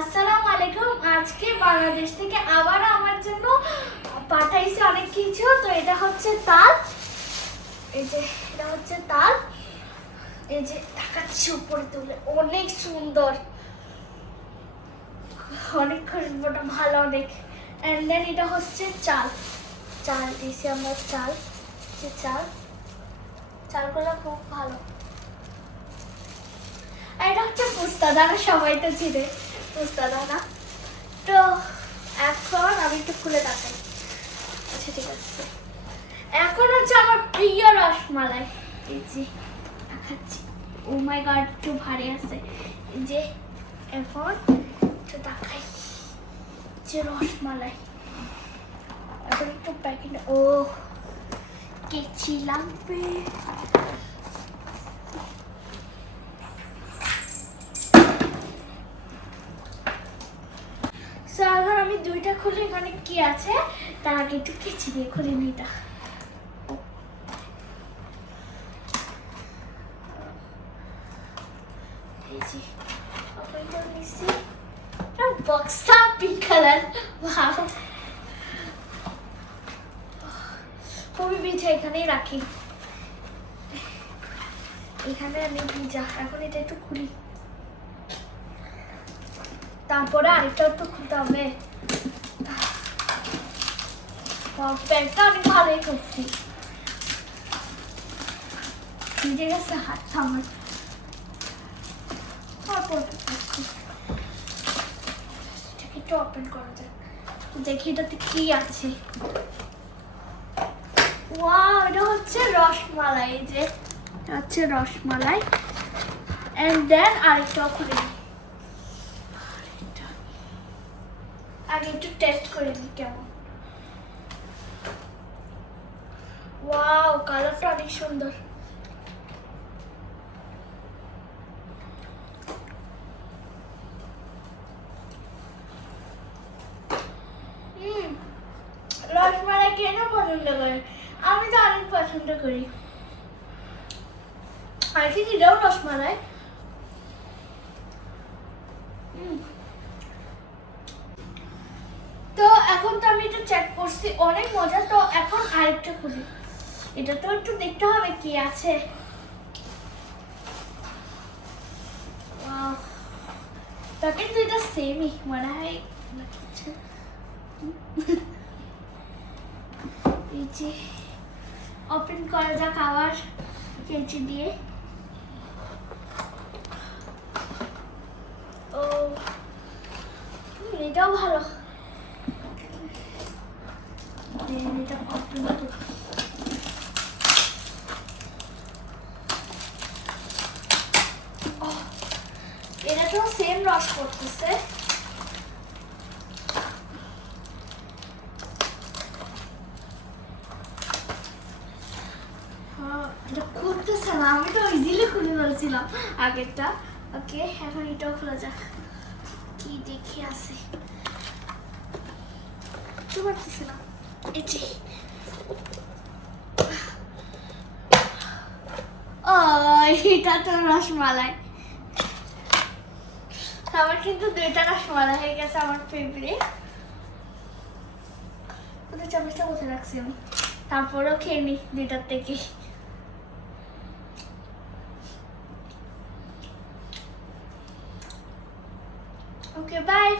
আসসালামু আলাইকুম। আজকে বাংলাদেশ থেকে আবার আমার জন্য পাঠাইছে অনেক কিছু। তো এটা হচ্ছে তাল। এই যে, এটা হচ্ছে তাল। এই যে, দেখাচ্ছি উপরে তুলে। অনেক সুন্দর। অনেক খুশবুটা, ভালো অনেক। অ্যান্ড দেন এটা হচ্ছে চাল। চাল দিয়েছি আমরা, চাল। যে চাল। চালগুলো খুব ভালো। এটা হচ্ছে পুস্তা দানা সবাই তো চিনে। পুস্তা দানা তো এখন আমি একটু খুলে দেখাই। আচ্ছা ঠিক আছে। এখন হচ্ছে আমার প্রিয় রসমালাই। এই যে, দেখাচ্ছি। ও মাই গড একটু ভারী আছে। যে, এখন একটু দেখাই। যে রসমালাই। এখন একটু প্যাকেট ও, কেচি লাগবে। আমি দুইটা খুলে এখানে কি আছে? তার আগে একটু কেচি দিয়ে খুলে নিচ্ছি বক্সটা রাখি। এখানে আমি ভিজা। এখন এটা একটু খুলি। তারপরে আরেকটা একটু খুলতে হবে। প্যান্টটা ভালোই করছি। এটাকে একটু ওপেন করা যাক। দেখি এটাতে কি আছে। ওয়াও হচ্ছে রসমালাই যে। হচ্ছে রসমালাই। এন্ড দেন আরেকটাও খুলে আগে একটু টেস্ট করে নিই কেমন? ওয়াও কালারটা অনেক সুন্দর। কেন পছন্দ করে আমি তো অনেক পছন্দ করি। থিঙ্ক এটাও রসমালাই? হুম। তো এখন তো আমি একটু চেক করছি, অনেক মজা, তো এখন আরেকটা খুলি। এটা তো একটু দেখতে হবে কি আছে। প্যাকেট দুইটা সেমই মনে হয় যে ওপেন করা যাক আবার কেচি দিয়ে। ও এটাও ভালো Then এটা open করি। ওহ, এটা তো সেম রস করতেছে। এটা না, আমি তো ইজিলি খুলে ফেলছিলাম আগেরটা। ওকে এখন এটাও খোলা যাক। কি দেখি আছে? বুঝতে এই ও এটা তো রসমালাই। আমার কিন্তু দুইটা রসমালাই হয়ে গেছে, আমার ফেভারিট ওদের চামচটা কোথায় রাখছি আমি? তারপরেও খেয়ে নি দুইটার থেকে। Okay bye